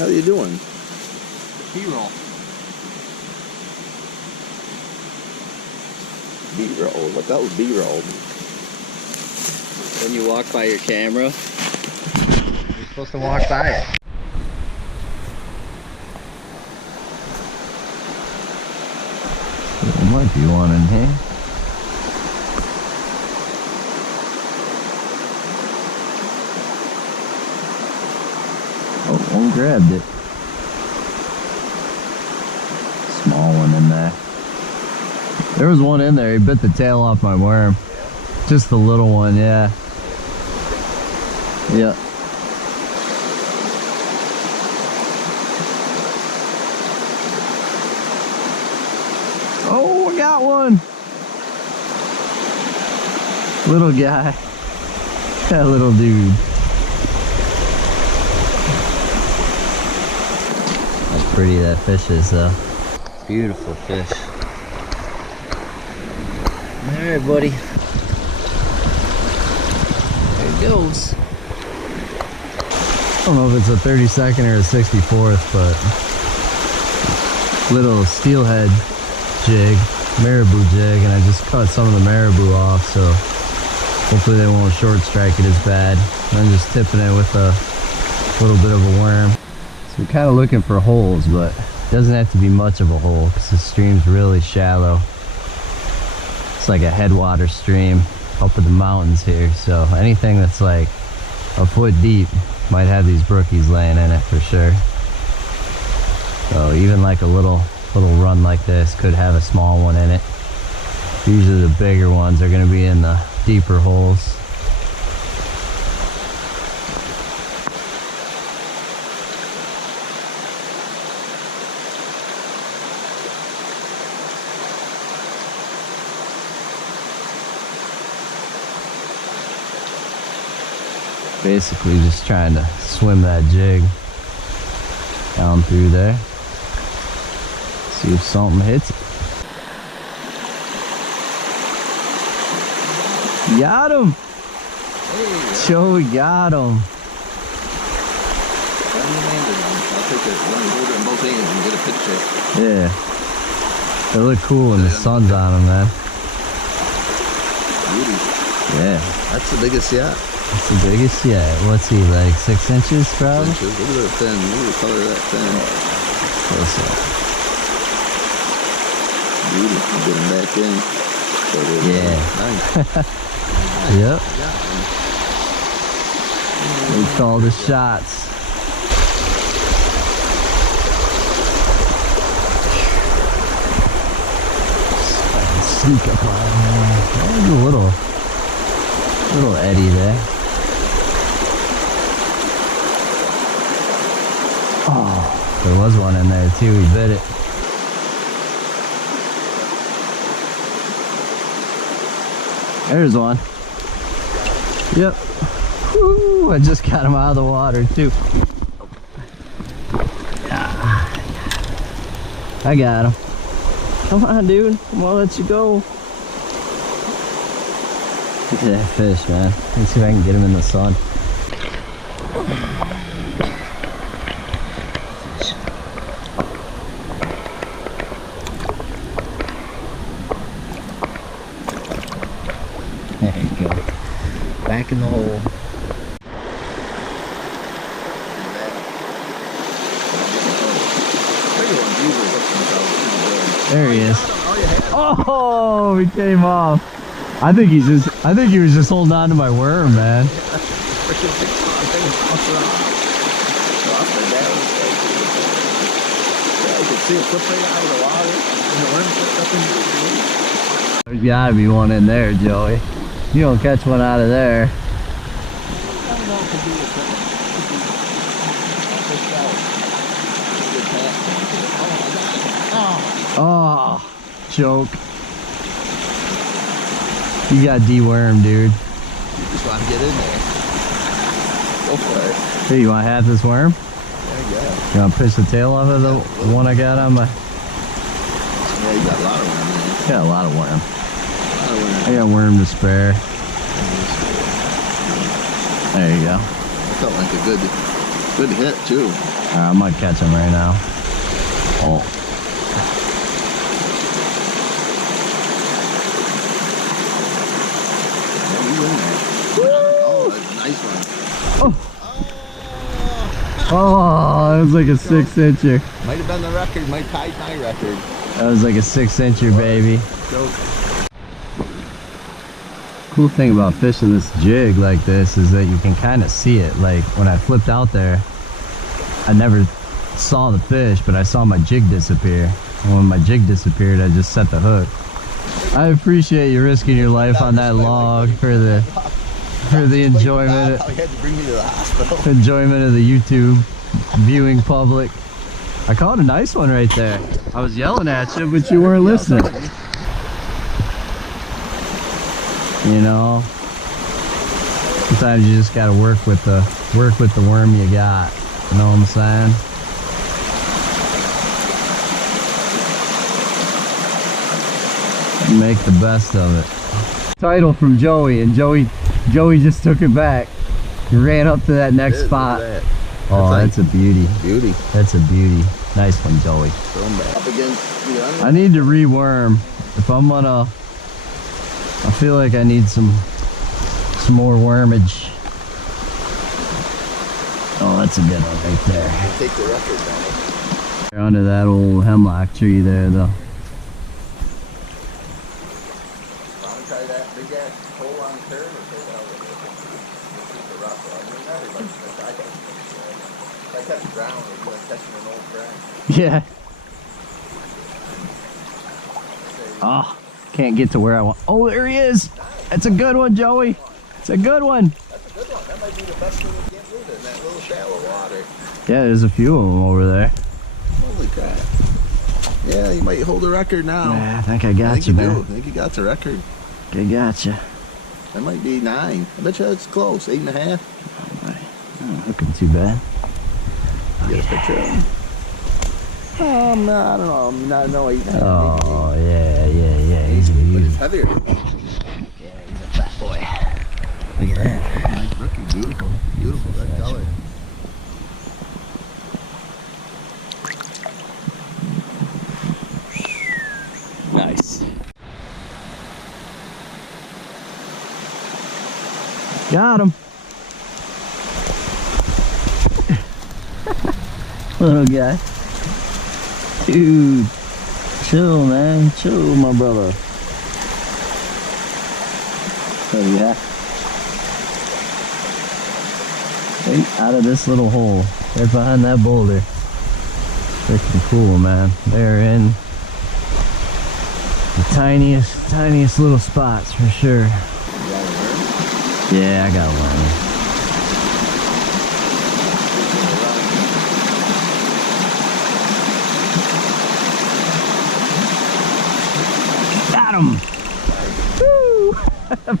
How are you doing? B-roll. B-roll? What the hell is B-roll? When you walk by your camera, you're supposed to walk by it. There might be one in here. Oh, one grabbed it. Small one in there. There was one in there. He bit the tail off my worm. Just the little one, yeah. Yeah. Oh, I got one. Little guy. That little dude. How pretty that fish is, though. Beautiful fish. Alright, buddy. There it goes. I don't know if it's a 32nd or a 64th, but little steelhead jig, marabou jig, and I just cut some of the marabou off, so hopefully they won't short strike it as bad. And I'm just tipping it with a little bit of a worm. So we're kind of looking for holes, but it doesn't have to be much of a hole because the stream's really shallow. It's like a headwater stream up in the mountains here, so anything that's like a foot deep might have these brookies laying in it for sure. So even like a little run like this could have a small one in it. Usually the bigger ones are going to be in the deeper holes. Basically just trying to swim that jig down through there. See if something hits it. Got him! Hey, Joey got him. I'll take it, hold it in both hands and get a picture. Yeah. They look cool when the sun's on them, man. Beauty. Yeah. That's the biggest yet. That's the biggest yet. What's he, like 6 inches probably? 6 inches. Look at that fin. Look at the color of that fin. Close up. Beauty. Get him back in. Yeah. Nice. Yep. We call the shots. Sneak up on there. There's a little eddy there. Oh, there was one in there too. He bit it. There's one. Yep. Woo, I just got him out of the water too. Yeah. I got him. Come on, dude. I'm gonna let you go. Look at that fish, man. Let's see if I can get him in the sun. There you go. Back in the hole. There he is. Oh, he came off. I think he was just holding on to my worm, man. There's gotta be one in there, Joey. You don't catch one out of there. Oh, joke. You got dewormed, dude. You just want to get in there. Go for it. Hey, you want half this worm? Yeah, yeah. You want to pitch the tail off of the one I got on my... Yeah, you got a lot of worm in there. Got a lot of worm. A lot of worm. I got worm to spare. There you go. That felt like a good Good hit too. I might catch him right now. Oh. Oh, that's a nice one. Oh, that was like a 6-incher. Might have been the record, might tie my record. That was like a 6-incher, baby. Joke. Cool thing about fishing this jig like this is that you can kind of see it. Like when I flipped out there, I never saw the fish, but I saw my jig disappear. And when my jig disappeared, I just set the hook. I appreciate you risking your life on that log for the enjoyment. He had to bring me to the hospital. Enjoyment of the YouTube viewing public. I caught a nice one right there. I was yelling at you, but you weren't listening. You know, sometimes you just gotta work with the worm you got. You know what I'm saying? Make the best of it. Title from Joey, and Joey just took it back. He ran up to that next spot. Oh, that's a beauty. Beauty. That's a beauty. Nice one, Joey. Throw him back. Up against the other. I need to reworm. If I'm gonna, I feel like I need some more wormage. Oh, that's a good one right there. Take the record down. Under that old hemlock tree there, though. Want to try that big ass hole on the curve or take it out with it? Keep the rough one. I mean, everybody's gonna try that. If I catch a ground, it's like catching an old friend. Yeah. Oh, can't get to where I want. Oh, there he is. That's a good one, Joey. It's a good one. That's a good one. That might be the best one we can do in that little shallow water. Yeah, there's a few of them over there. Holy crap. Yeah, you might hold the record now. Yeah, I think I got you, man. I think you got the record. I got you. That might be 9. I bet you that's close. 8.5. Not looking too bad. Get a picture of him. No, I don't know. No, 8.5. Oh, yeah. He's But easy. it's heavier. Yeah, he's a fat boy. Look at that. Nice rookie. Beautiful. Beautiful. That color. Nice. Got him. Little guy. Dude. Chill, man. Chill, my brother. Oh, yeah. Right out of this little hole. Right behind that boulder. Freaking cool, man. They're in the tiniest little spots for sure. Yeah, I got one. Got him! Woo!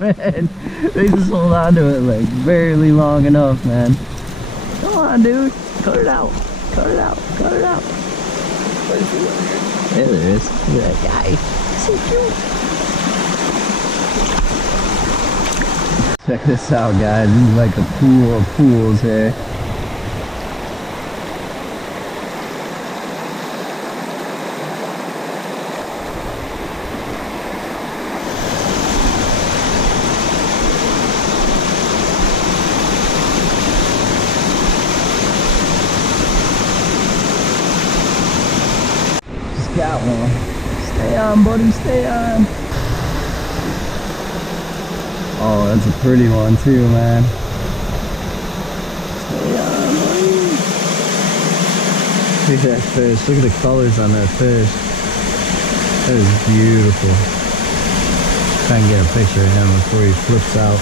Man, they just hold on to it like barely long enough, man. Come on, dude. Cut it out. Cut it out. Cut it out. There there is. Look at that guy. So cute. Check this out, guys. This is like a pool of pools here. Just got one. Stay on, buddy. Stay on. Oh, that's a pretty one too, man. Stay on, buddy. Look at that fish. Look at the colors on that fish. That is beautiful. Try and get a picture of him before he flips out.